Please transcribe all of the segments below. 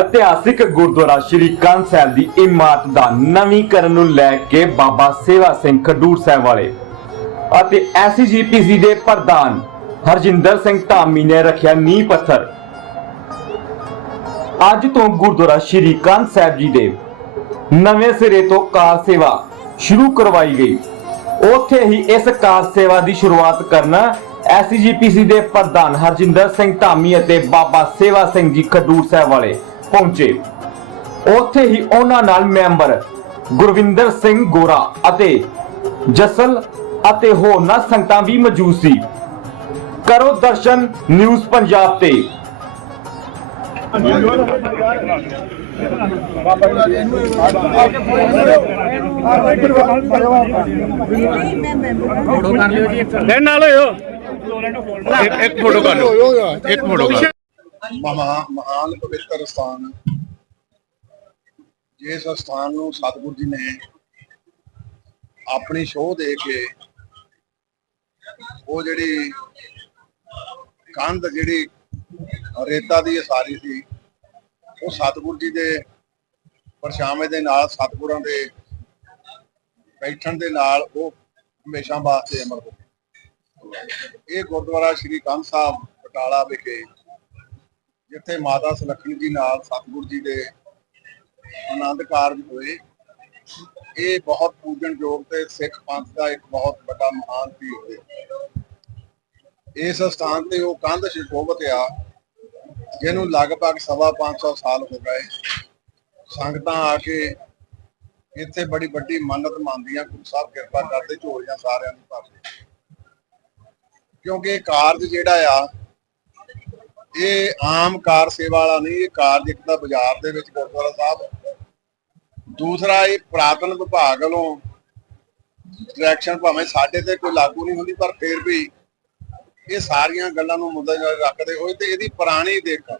ਇਤਿਹਾਸਿਕ ਗੁਰਦੁਆਰਾ ਸ਼੍ਰੀ ਕੰਧ ਸਾਹਿਬ ਦੀ ਇਮਾਰਤ ਦਾ ਨਵੀਕਰਨ ਨੂੰ ਲੈ ਕੇ ਬਾਬਾ ਸੇਵਾ ਸਿੰਘ ਖਡੂਰ ਸਾਹਿਬ ਵਾਲੇ ਅਤੇ ਐਸਜੀਪੀਸੀ ਦੇ ਪ੍ਰਧਾਨ ਹਰਜਿੰਦਰ ਸਿੰਘ ਧਾਮੀ ਨੇ ਰੱਖਿਆ ਨੀਂਹ ਪੱਥਰ। ਅੱਜ ਤੋਂ ਗੁਰਦੁਆਰਾ ਸ਼੍ਰੀ ਕੰਧ ਸਾਹਿਬ ਜੀ ਦੇ ਨਵੇਂ ਸਿਰੇ ਤੋਂ ਕਾਰ ਸੇਵਾ ਸ਼ੁਰੂ ਕਰਵਾਈ ਗਈ। ਉੱਥੇ ਹੀ ਇਸ ਕਾਰ ਸੇਵਾ ਦੀ ਸ਼ੁਰੂਆਤ ਕਰਨ ਐਸਜੀਪੀਸੀ ਦੇ ਪ੍ਰਧਾਨ ਹਰਜਿੰਦਰ ਸਿੰਘ ਧਾਮੀ ਅਤੇ ਬਾਬਾ ਸੇਵਾ ਸਿੰਘ ਜੀ ਖਡੂਰ ਸਾਹਿਬ ਵਾਲੇ ਪਹੁੰਚੇ। ਉੱਥੇ ਹੀ ਉਹਨਾਂ ਨਾਲ ਮੈਂਬਰ ਗੁਰਵਿੰਦਰ ਸਿੰਘ ਗੋਰਾ ਅਤੇ ਜਸਲ ਅਤੇ ਹੋਰਨਾਂ ਸੰਗਤਾਂ ਵੀ ਮੌਜੂਦ ਸੀ। ਕਰੋ ਦਰਸ਼ਨ ਨਿਊਜ਼ ਪੰਜਾਬ ਤੇ। ਫੋਟੋ ਕਰ ਲਿਓ ਜੀ ਇੱਕ। ਦੇ ਨਾਲ ਹੋਇਓ। ਇੱਕ ਇੱਕ ਫੋਟੋ ਕਰ ਲਓ। ਇੱਕ ਫੋਟੋ ਕਰ ਮਹਾ, ਮਹਾਨ ਪਵਿੱਤਰ ਸਥਾਨ। ਜਿਸ ਸਥਾਨ ਨੂੰ ਸਤਿਗੁਰੂ ਜੀ ਨੇ ਆਪਣੀ ਸ਼ੋਅ ਦੇ ਕੇ ਉਹ ਜਿਹੜੀ ਕੰਧ, ਜਿਹੜੀ ਰੇਤਾ ਦੀ ਸਾਰੀ ਸੀ, ਉਹ ਸਤਿਗੁਰੂ ਜੀ ਦੇ ਪਰਛਾਵੇਂ ਦੇ ਨਾਲ, ਸਤਿਗੁਰਾਂ ਦੇ ਬੈਠਣ ਦੇ ਨਾਲ ਉਹ ਹਮੇਸ਼ਾ ਵਾਸਤੇ ਅਮਰ ਹੋ ਇਹ ਗੁਰਦੁਆਰਾ ਸ੍ਰੀ ਕੰਧ ਸਾਹਿਬ, ਬਟਾਲਾ ਵਿਖੇ ਜਿੱਥੇ ਮਾਤਾ ਸੁਲੱਖਣੀ ਜੀ ਨਾਲ ਸਤਿਗੁਰੂ ਜੀ ਦੇ ਆਨੰਦ ਕਾਰਜ ਹੋਏ, ਇਹ ਬਹੁਤ ਪੂਜਨਯੋਗ ਤੇ ਸਿੱਖ ਪੰਥ ਦਾ ਇੱਕ ਬਹੁਤ ਵੱਡਾ ਮਹਾਨ ਪੀਰ ਹੋਏ ਇਸ ਸਥਾਨ ਤੇ ਉਹ ਕੰਧ ਸ਼ਿਸ਼ੋਭਤ ਆ, ਜਿਹਨੂੰ ਲਗਭਗ ਸਵਾ 500 ਸਾਲ ਹੋ ਗਏ। ਸੰਗਤਾਂ ਆ ਕੇ ਇੱਥੇ ਬੜੀ ਵੱਡੀ ਮੰਨਤ ਮੰਨਦੀਆਂ, ਗੁਰੂ ਸਾਹਿਬ ਕਿਰਪਾ ਕਰਦੇ ਝੋਲੀਆਂ ਸਾਰਿਆਂ ਨੂੰ ਭਰਦੇ ਕਿਉਂਕਿ ਇਹ ਕਾਰਜ ਜਿਹੜਾ ਆ ਇਹ ਆਮ ਕਾਰ ਸੇਵਾ ਵਾਲਾ ਨਹੀਂ, ਇਹ ਕਾਰਜ ਇੱਕ ਤਾਂ ਬਾਜ਼ਾਰ ਦੇ ਵਿੱਚ ਗੁਰਦੁਆਰਾ ਸਾਹਿਬ। ਦੂਸਰਾ, ਇਹ ਪ੍ਰਾਤਨ ਵਿਭਾਗ ਵੱਲੋਂ ਡਾਇਰੈਕਸ਼ਨ ਭਾਵੇਂ ਸਾਡੇ ਤੇ ਕੋਈ ਲਾਗੂ ਨਹੀਂ ਹੁੰਦੀ, ਪਰ ਫਿਰ ਵੀ ਇਹ ਸਾਰੀਆਂ ਗੱਲਾਂ ਨੂੰ ਮੁੱਦਾ ਰੱਖਦੇ ਹੋਏ ਤੇ ਇਹਦੀ ਪੁਰਾਣੀ ਦੇਖ।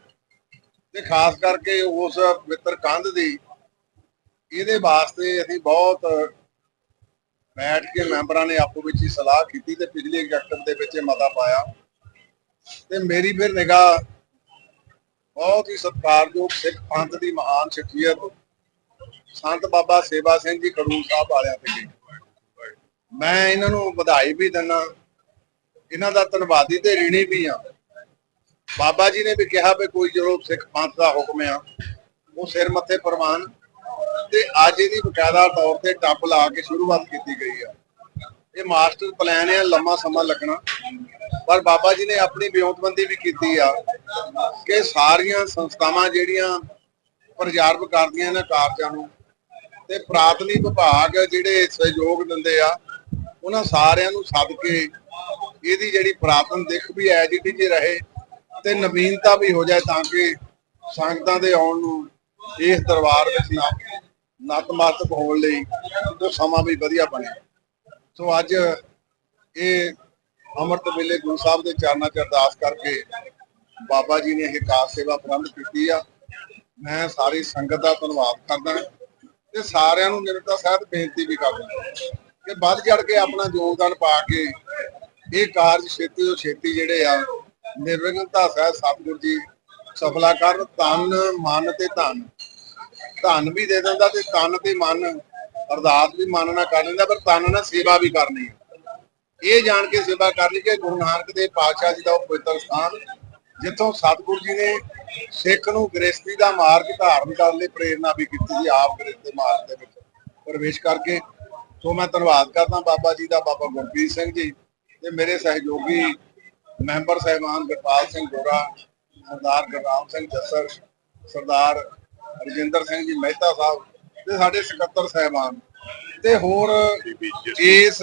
ਤੇ ਖਾਸ ਕਰਕੇ ਉਸ ਮਿੱਤਰ ਕੰਧ ਦੀ, ਇਹਦੇ ਵਾਸਤੇ ਅਸੀਂ ਬਹੁਤ ਬੈਠ ਕੇ ਮੈਂਬਰਾਂ ਨੇ ਆਪੋ ਵਿੱਚ ਹੀ ਸਲਾਹ ਕੀਤੀ ਤੇ ਪਿਛਲੇ ਐਗਜ਼ੈਕਟਿਵ ਦੇ ਵਿੱਚ ਇਹ ਮਤਾ ਪਾਇਆ। ਤੇ ਮੇਰੀ ਫਿਰ ਨਿਗਾਹ ਬਹੁਤ ਹੀ ਸਤਿਕਾਰਯੋਗ ਸਿੱਖ ਪੰਥ ਦੀ ਮਹਾਨ ਸ਼ਖਸੀਅਤ ਸੰਤ ਬਾਬਾ ਸੇਵਾ ਸਿੰਘ ਜੀ ਖਡੂਰ ਸਾਹਿਬ ਵਾਲਿਆਂ ਤੇ ਗਈ ਮੈਂ ਇਹਨਾਂ ਨੂੰ ਵਧਾਈ ਵੀ ਦਿੰਦਾ, ਇਹਨਾਂ ਦਾ ਧੰਨਵਾਦੀ ਤੇ ঋਣੀ ਵੀ ਆ ਬਾਬਾ ਜੀ ਨੇ ਵੀ ਕਿਹਾ ਵੀ ਕੋਈ ਜਦੋਂ ਸਿੱਖ ਪੰਥ ਦਾ ਹੁਕਮ ਆ, ਉਹ ਸਿਰ ਮੱਥੇ ਪ੍ਰਵਾਨ ਤੇ ਅੱਜ ਇਹਦੀ ਬਕਾਇਦਾ ਤੌਰ ਤੇ ਟੱਪ ਲਾ ਕੇ ਸ਼ੁਰੂਆਤ ਕੀਤੀ ਗਈ ਆ। ਇਹ ਮਾਸਟਰ ਪਲਾਨ ਆ, ਲੰਮਾ ਸਮਾਂ ਲੱਗਣਾ। ਪਰ ਬਾਬਾ ਜੀ ਨੇ ਆਪਣੀ ਵਿਉਂਤਬੰਦੀ ਵੀ ਕੀਤੀ ਆ ਕਿ ਸਾਰੀਆਂ ਸੰਸਥਾਵਾਂ ਜਿਹੜੀਆਂ ਪ੍ਰਚਾਰਪ ਕਰਦੀਆਂ ਇਹਨਾਂ ਕਾਰਜਾਂ ਨੂੰ ਤੇ ਪ੍ਰਾਥਮਿਕ ਵਿਭਾਗ ਜਿਹੜੇ ਸਹਿਯੋਗ ਦਿੰਦੇ ਆ, ਉਹਨਾਂ ਸਾਰਿਆਂ ਨੂੰ ਸੱਦ ਕੇ ਇਹਦੀ ਜਿਹੜੀ ਪ੍ਰਾਪਤਨ ਦਿੱਖ ਵੀ ਹੈ ਜਿਹੜੀ ਜੇ ਰਹੇ ਤੇ ਨਵੀਨਤਾ ਵੀ ਹੋ ਜਾਏ ਤਾਂ ਕਿ ਸੰਗਤਾਂ ਦੇ ਆਉਣ ਨੂੰ ਇਸ ਦਰਬਾਰ ਵਿੱਚ ਨਾ ਨਤਮਸਤਕ ਹੋਣ ਲਈ ਉਹ ਸਮਾਂ ਵੀ ਵਧੀਆ ਬਣੇ। ਸੋ ਅੱਜ ਇਹ ਅੰਮ੍ਰਿਤ ਵੇਲੇ ਗੁਰੂ ਸਾਹਿਬ ਦੇ ਚਰਨਾਂ 'ਚ ਅਰਦਾਸ ਕਰਕੇ ਬਾਬਾ ਜੀ ਨੇ ਇਹ ਕਾਰ ਸੇਵਾ ਪ੍ਰਬੰਧ ਕੀਤੀ ਆ। ਮੈਂ ਸਾਰੀ ਸੰਗਤ ਦਾ ਧੰਨਵਾਦ ਕਰਦਾ ਤੇ ਸਾਰਿਆਂ ਨੂੰ ਨਿਰਤਾ ਸਹਿਤ ਬੇਨਤੀ ਵੀ ਕਰਦਾ ਕਿ ਵੱਧ ਚੜ ਕੇ ਆਪਣਾ ਯੋਗਦਾਨ ਪਾ ਕੇ ਇਹ ਕਾਰਜ ਛੇਤੀ ਤੋਂ ਛੇਤੀ ਜਿਹੜੇ ਆ, ਨਿਰਵਿਘਨਤਾ ਸਾਹਿਬ ਸਤਿਗੁਰੂ ਜੀ ਸਫਲਾ ਕਰਨ ਤਨ ਮਨ ਤੇ ਧਨ। ਧਨ ਵੀ ਦੇ ਦਿੰਦਾ ਤੇ ਤਨ ਤੇ ਮਨ, ਅਰਦਾਸ ਵੀ ਮਨ ਨਾਲ ਕਰ ਲੈਂਦਾ, ਪਰ ਤਨ ਨਾਲ ਸੇਵਾ ਵੀ ਕਰਨੀ ਹੈ। ਇਹ ਜਾਣ ਕੇ ਸੇਵਾ ਕਰਨੀ ਕਿ ਗੁਰੂ ਨਾਨਕ ਦੇਵ ਪਾਤਸ਼ਾਹ ਜੀ ਦਾ ਉਹ ਪਵਿੱਤਰ ਸਥਾਨ ਜਿੱਥੋਂ ਸਤਿਗੁਰੂ ਜੀ ਨੇ ਸਿੱਖ ਨੂੰ ਗ੍ਰਸਤੀ ਦਾ ਮਾਰਗ ਧਾਰਨ ਕਰਨ ਲਈ ਪ੍ਰੇਰਣਾ ਵੀ ਕੀਤੀ ਸੀ, ਆਪ ਗ੍ਰਸਤੀ ਦੇ ਮਾਰਗ ਦੇ ਵਿੱਚ ਪ੍ਰਵੇਸ਼ ਕਰਕੇ। ਸੋ ਮੈਂ ਧੰਨਵਾਦ ਕਰਦਾ ਬਾਬਾ ਜੀ ਦਾ, ਬਾਬਾ ਗੁਰਪ੍ਰੀਤ ਸਿੰਘ ਜੀ ਤੇ ਮੇਰੇ ਸਹਿਯੋਗੀ ਮੈਂਬਰ ਸਹਿਬਾਨ ਗੁਰਪਾਲ ਸਿੰਘ ਗੋਰਾ, ਸਰਦਾਰ ਗੁਰਨਾਮ ਸਿੰਘ ਜੱਸਰ, ਸਰਦਾਰ ਰਜਿੰਦਰ ਸਿੰਘ ਜੀ ਮਹਿਤਾ ਸਾਹਿਬ ਤੇ ਸਾਡੇ ਸਕੱਤਰ ਸਹਿਬਾਨ ਤੇ ਹੋਰ ਇਸ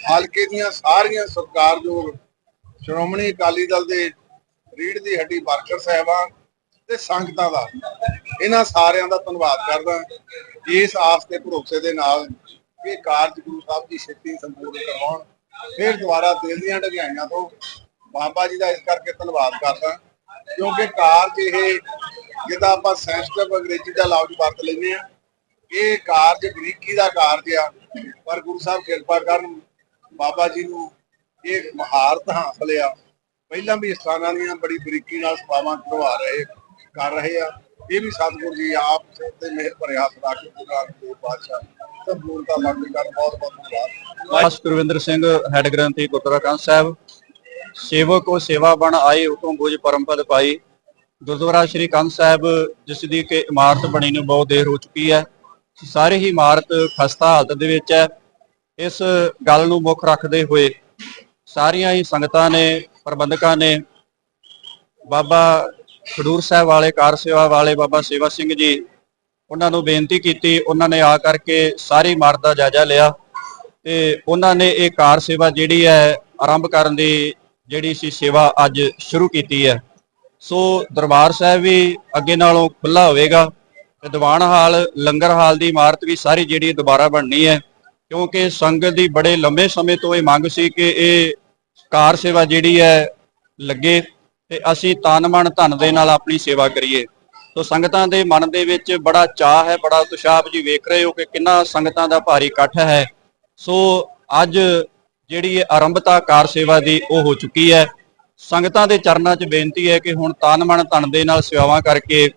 ਹਲਕੇ ਦੀਆਂ ਸਾਰੀਆਂ ਸਤਿਕਾਰਯੋਗ ਸ਼੍ਰੋਮਣੀ ਅਕਾਲੀ ਦਲ ਦੇ ਰੀੜ ਦੀ ਹੱਡੀ ਵਰਕਰ ਸਹਿਬਾਨ ਤੇ ਸੰਗਤਾਂ ਦਾ ਇਹਨਾਂ ਸਾਰਿਆਂ ਦਾ ਧੰਨਵਾਦ ਕਰਦਾ ਇਸ ਆਸ ਤੇ ਭਰੋਸੇ ਦੇ ਨਾਲ ਇਹ ਕਾਰਜ ਗੁਰੂ ਸਾਹਿਬ ਦੀ ਛੇਤੀ ਸੰਪੂਰਨ ਕਰਵਾਉਣ, ਫਿਰ ਦੁਬਾਰਾ ਦਿਲ ਦੀਆਂ ਢਗਿਆਈਆਂ ਤੋਂ ਬਾਬਾ ਜੀ ਦਾ ਇਸ ਕਰਕੇ ਧੰਨਵਾਦ ਕਰਦਾ ਕਿਉਂਕਿ ਕਾਰਜ ਇਹ ਜਿਹਦਾ ਆਪਾਂ ਸੈਂਸਿਟਿਵ ਅੰਗਰੇਜ਼ੀ ਦਾ ਲਫ਼ਜ਼ ਵਰਤ ਲੈਂਦੇ ਆ ਇਹ ਕਾਰਜ ਗ੍ਰੀਕੀ ਦਾ ਕਾਰਜ ਆ, ਪਰ ਗੁਰੂ ਸਾਹਿਬ ਕਿਰਪਾ ਕਰਨ ਬਾਬਾ ਜੀ ਨੂੰ ਇਹ ਮਹਾਰਤ ਹਾਸਲ ਆ। ਪਹਿਲਾਂ ਵੀ ਸਥਾਨਾਂ ਦੀਆਂ ਬੜੀ ਬਰੀਕੀ ਨਾਲ ਸੇਵਾਵਾਂ ਕਰਵਾ ਰਹੇ, ਕਰ ਰਹੇ ਆ। ਇਹ ਵੀ ਸਤਿਗੁਰੂ ਜੀ ਆਪ ਤੇ ਮਿਹਰ ਭਰੇ ਹੱਥ ਕੇ ਗੁਰੂ ਦੇ ਬਾਦਸ਼ਾਹ ਸੰਪੂਰਨਤਾ ਲੱਗ ਕਰਨ ਬਹੁਤ ਬਹੁਤ ਧੰਨਵਾਦ। ਦਾਸ ਗੁਰਵਿੰਦਰ ਸਿੰਘ, ਹੈਡ ਗ੍ਰੰਥੀ ਗੁਰਦੁਆਰਾ ਕੰਧ ਸਾਹਿਬ। ਸੇਵਕ ਸੇਵਾ ਬਣ ਆਏ, ਉਤੋਂ ਬੁਝ ਪਰਮਪਦ ਪਾਈ। ਗੁਰਦੁਆਰਾ ਸ਼੍ਰੀ ਕੰਧ ਸਾਹਿਬ, ਜਿਸ ਦੀ ਕਿ ਇਮਾਰਤ ਬਣੀ ਨੂੰ ਬਹੁਤ ਦੇਰ ਹੋ ਚੁੱਕੀ ਹੈ। ਸਾਰੀ ਹੀ ਇਮਾਰਤ ਖਸਤਾ ਹਾਲਤ ਦੇ ਵਿੱਚ ਹੈ। ਇਸ ਗੱਲ ਨੂੰ ਮੁੱਖ ਰੱਖਦੇ ਹੋਏ ਸਾਰੀਆਂ ਹੀ ਸੰਗਤਾਂ ਨੇ, ਪ੍ਰਬੰਧਕਾਂ ਨੇ, ਬਾਬਾ ਖਡੂਰ ਸਾਹਿਬ ਵਾਲੇ, ਕਾਰ ਸੇਵਾ ਵਾਲੇ ਬਾਬਾ ਸੇਵਾ ਸਿੰਘ ਜੀ, ਉਹਨਾਂ ਨੂੰ ਬੇਨਤੀ ਕੀਤੀ, ਉਹਨਾਂ ਨੇ ਆ ਕਰਕੇ ਸਾਰੀ ਇਮਾਰਤ ਦਾ ਜਾਇਜ਼ਾ ਲਿਆ ਤੇ ਉਹਨਾਂ ਨੇ ਇਹ ਕਾਰ ਸੇਵਾ ਜਿਹੜੀ ਹੈ ਆਰੰਭ ਕਰਨ ਦੀ ਜਿਹੜੀ ਸੀ ਸੇਵਾ ਅੱਜ ਸ਼ੁਰੂ ਕੀਤੀ ਹੈ। ਸੋ ਦਰਬਾਰ ਸਾਹਿਬ ਵੀ ਅੱਗੇ ਨਾਲੋਂ ਖੁੱਲਾ ਹੋਵੇਗਾ ਤੇ ਦੀਵਾਨ ਹਾਲ, ਲੰਗਰ ਹਾਲ ਦੀ ਇਮਾਰਤ ਵੀ ਸਾਰੀ ਜਿਹੜੀ ਦੁਬਾਰਾ ਬਣਨੀ ਹੈ। ਕਿਉਂਕਿ ਸੰਗਤ ਦੀ ਬੜੇ ਲੰਬੇ ਸਮੇਂ ਤੋਂ ਇਹ ਮੰਗ ਸੀ ਕਿ ਇਹ ਕਾਰ ਸੇਵਾ ਜਿਹੜੀ ਹੈ ਲੱਗੇ ਤੇ ਅਸੀਂ ਤਨ ਮਨ ਧਨ ਦੇ ਨਾਲ ਆਪਣੀ ਸੇਵਾ ਕਰੀਏ। ਸੋ ਸੰਗਤਾਂ ਦੇ ਮਨ ਦੇ ਵਿੱਚ ਬੜਾ ਚਾਹ ਹੈ, ਬੜਾ ਉਤਸ਼ਾਹ ਜੀ ਵੇਖ ਰਹੇ ਹੋ ਕਿ ਕਿੰਨਾ ਸੰਗਤਾਂ ਦਾ ਭਾਰੀ ਇਕੱਠ ਹੈ। ਸੋ ਅੱਜ ਜਿਹੜੀ ਇਹ ਆਰੰਭਤਾ ਕਾਰ ਸੇਵਾ ਦੀ ਉਹ ਹੋ ਚੁੱਕੀ ਹੈ। ਸੰਗਤਾਂ ਦੇ ਚਰਨਾਂ 'ਚ ਬੇਨਤੀ ਹੈ ਕਿ ਹੁਣ ਤਨ ਮਨ ਧਨ ਦੇ ਨਾਲ ਸੇਵਾਵਾਂ ਕਰਕੇ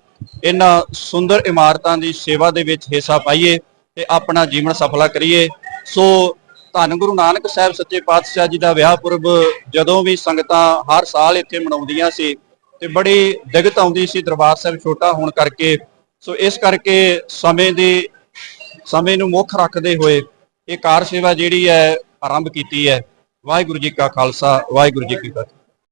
ਇਹਨਾਂ ਸੁੰਦਰ ਇਮਾਰਤਾਂ ਦੀ ਸੇਵਾ ਦੇ ਵਿੱਚ ਹਿੱਸਾ ਪਾਈਏ। ਤੇ ਆਪਣਾ ਜੀਵਨ ਸਫਲਾ ਕਰੀਏ। ਸੋ ਧੰਨ ਗੁਰੂ ਨਾਨਕ ਸਾਹਿਬ ਸੱਚੇ ਪਾਤਸ਼ਾਹ ਜੀ ਦਾ ਵਿਆਹ ਪੁਰਬ ਜਦੋਂ ਵੀ ਸੰਗਤਾਂ ਹਰ ਸਾਲ ਇੱਥੇ ਮਨਾਉਂਦੀਆਂ ਸੀ ਤੇ ਬੜੀ ਦਿੱਗਤ ਆਉਂਦੀ ਸੀ ਦਰਬਾਰ ਸਾਹਿਬ ਛੋਟਾ ਹੋਣ ਕਰਕੇ। ਸੋ ਇਸ ਕਰਕੇ ਸਮੇਂ ਦੀ, ਸਮੇਂ ਨੂੰ ਮੁੱਖ ਰੱਖਦੇ ਹੋਏ ਇਹ ਕਾਰ ਸੇਵਾ ਜਿਹੜੀ ਹੈ ਆਰੰਭ ਕੀਤੀ ਹੈ। ਵਾਹਿਗੁਰੂ ਜੀ ਕਾ ਖਾਲਸਾ, ਵਾਹਿਗੁਰੂ ਜੀ ਕੀ ਫਤਿਹ।